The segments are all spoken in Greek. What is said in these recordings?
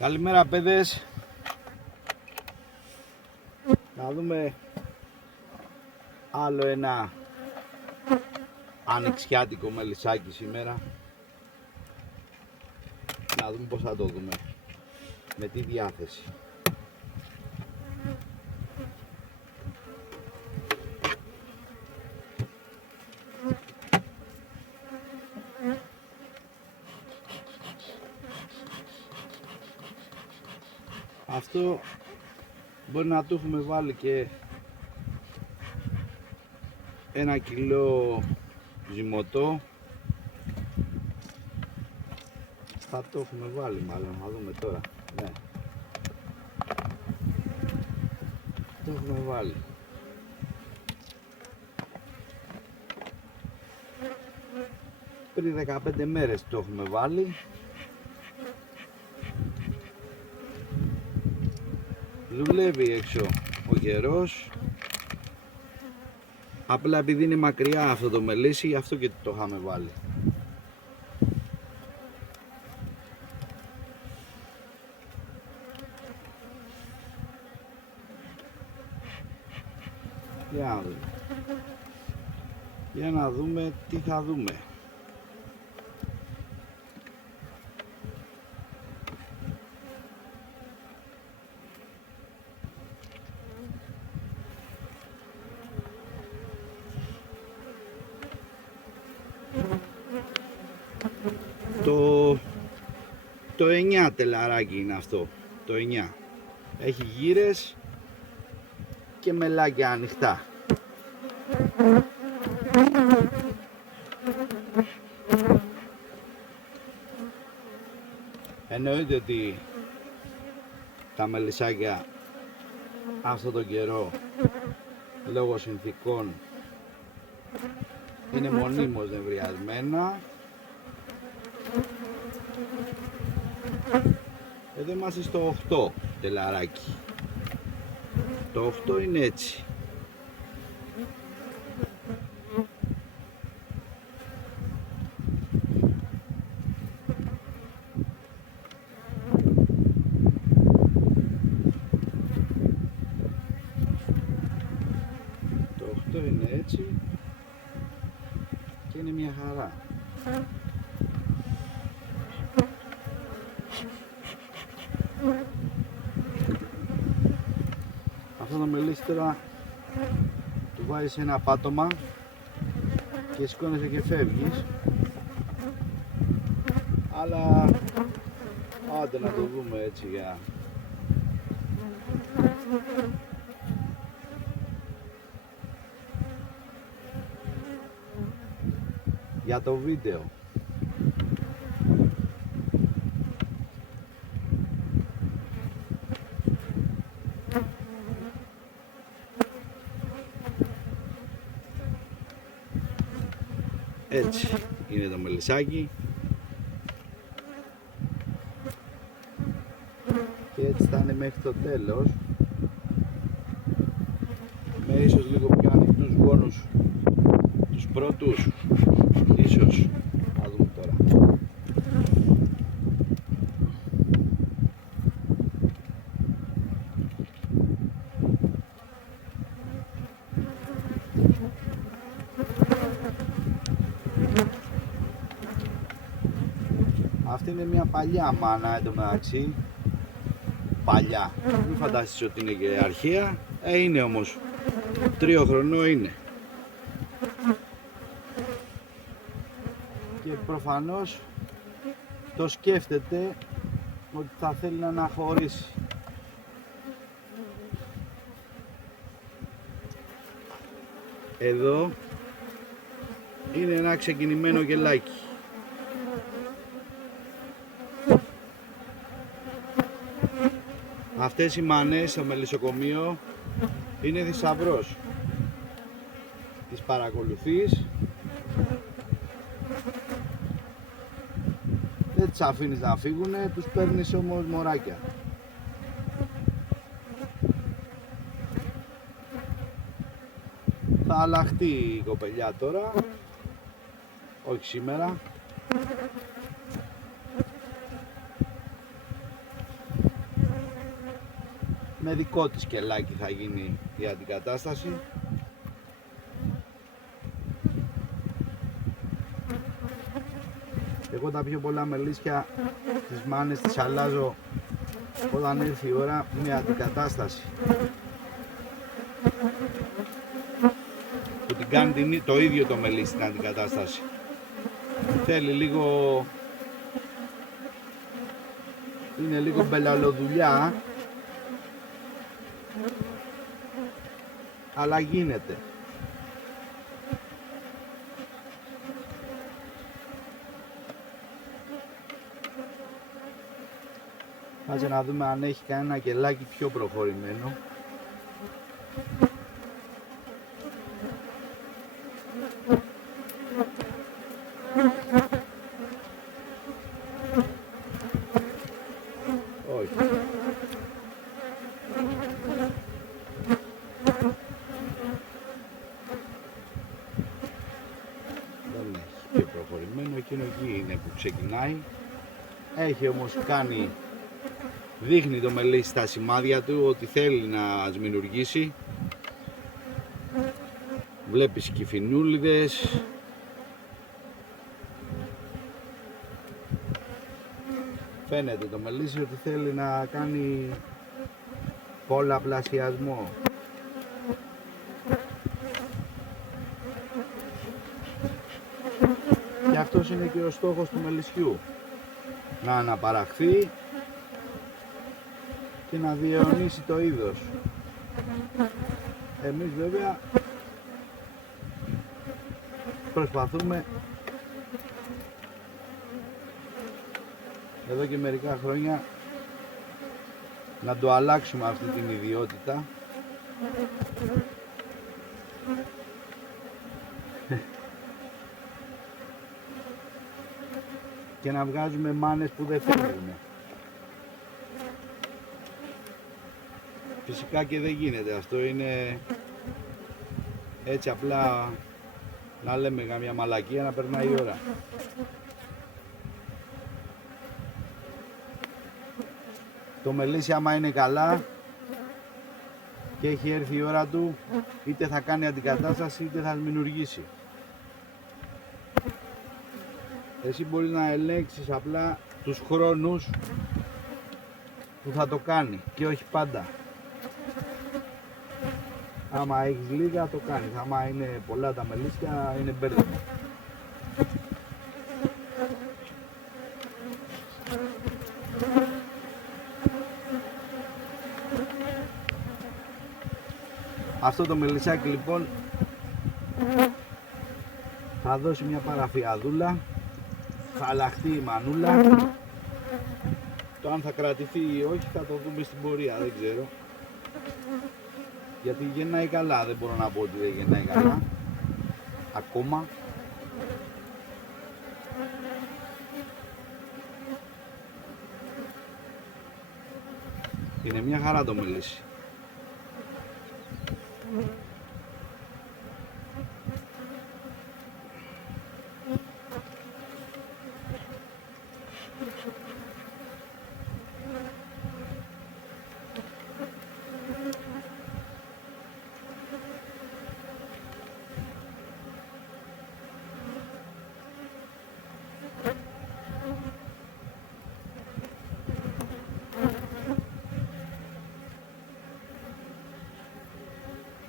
Καλημέρα παιδες. Να δούμε άλλο ένα ανοιξιάτικο μελισσάκι σήμερα. Να δούμε πως θα το δούμε, με τι διάθεση. Αυτό μπορεί να του έχουμε βάλει και 1 κιλό ζυμωτό. Θα το έχουμε βάλει μάλλον, να δούμε τώρα. Ναι, το έχουμε βάλει. Πριν 15 μέρες το έχουμε βάλει. Δουλεύει έξω ο καιρός. Απλά επειδή είναι μακριά αυτό το μελίσι, γι' αυτό και το είχαμε βάλει. Για να δούμε τι θα δούμε. Το 9 τελαράκι είναι αυτό, το 9. Έχει γύρες και μελάκια ανοιχτά. Εννοείται ότι τα μελισσάκια αυτό το καιρό λόγω συνθήκων είναι μονίμως νευριασμένα. Εδώ είμαστε στο 8 τελαράκι. Το 8 είναι έτσι. Το 8 είναι έτσι και είναι μια χαρά. Αυτό το μελίσι τώρα του βάζεις ένα πάτωμα και σηκώνεσαι και φεύγεις, αλλά άντε να το δούμε έτσι για το βίντεο. Έτσι είναι το μελισσάκι και έτσι θα είναι μέχρι το τέλος, με ίσως λίγο πιο ανοιχτούς γόνους τους πρώτους, ίσως, να δούμε τώρα. Αυτή είναι μια παλιά μάνα εντωμεταξύ. Παλιά. Μην φανταστείς ότι είναι και αρχαία. Είναι όμως. 3 χρονών είναι. Και προφανώς το σκέφτεται ότι θα θέλει να αναχωρήσει. Εδώ είναι ένα ξεκινημένο γελάκι. Αυτές οι μανές στο μελισσοκομείο είναι θησαυρός. Τις παρακολουθείς, δεν τις αφήνεις να φύγουνε, τους παίρνεις όμως μωράκια. Θα αλλάχτεί η κοπελιά τώρα, όχι σήμερα. Με δικό της κελάκι θα γίνει η αντικατάσταση. Εγώ τα πιο πολλά μελίσια τις μάνες τις αλλάζω όταν έρθει η ώρα με αντικατάσταση που την κάνει το ίδιο το μελίσι την αντικατάσταση. Θέλει λίγο, είναι λίγο μπελαλοδουλειά, αλλά γίνεται. Κάτσε να δούμε αν έχει κανένα κελάκι πιο προχωρημένο. Όχι. Δεν έχει πιο προχωρημένο, εκείνο εκεί είναι που ξεκινάει. Έχει όμως κάνει, δείχνει το μελίσι στα σημάδια του ότι θέλει να σμηνουργήσει. Βλέπεις κυφινούλιδες. Φαίνεται το μελίσι ότι θέλει να κάνει πολλαπλασιασμό. Και αυτός είναι και ο στόχος του μελισιού. Να αναπαραχθεί και να διαιωνίσει το είδος. Εμείς βέβαια προσπαθούμε εδώ και μερικά χρόνια να το αλλάξουμε αυτή την ιδιότητα και να βγάζουμε μάνες που δεν φεύγουν. Φυσικά και δεν γίνεται, αυτό είναι έτσι απλά να λέμε καμιά μαλακία να περνάει η ώρα. Το μελίσι άμα είναι καλά και έχει έρθει η ώρα του, είτε θα κάνει αντικατάσταση είτε θα σμηνουργήσει. Εσύ μπορείς να ελέγξεις απλά τους χρόνους που θα το κάνει και όχι πάντα. Άμα έχεις λίγα το κάνεις, άμα είναι πολλά τα μελίσια είναι μπέρδεμα. Αυτό το μελισσάκι λοιπόν θα δώσει μια παραφιαδούλα, θα αλλάχτεί η μανούλα. Το αν θα κρατηθεί ή όχι θα το δούμε στην πορεία, δεν ξέρω. Γιατί γεννάει καλά, δεν μπορώ να πω ότι δεν γεννάει καλά ακόμα. Είναι μια χαρά το μελίσι.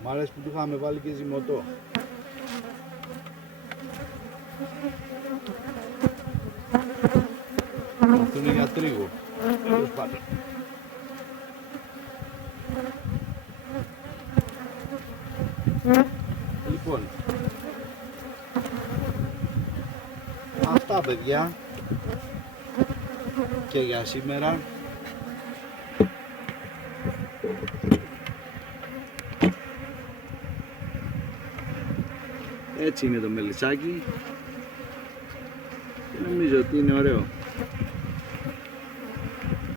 Μ' αρέσει που του είχαμε βάλει και ζυμωτό. Αυτό είναι για τρίγο. Τέλος πάντων. Λοιπόν, αυτά παιδιά και για σήμερα. Έτσι είναι το μελισσάκι και νομίζω ότι είναι ωραίο.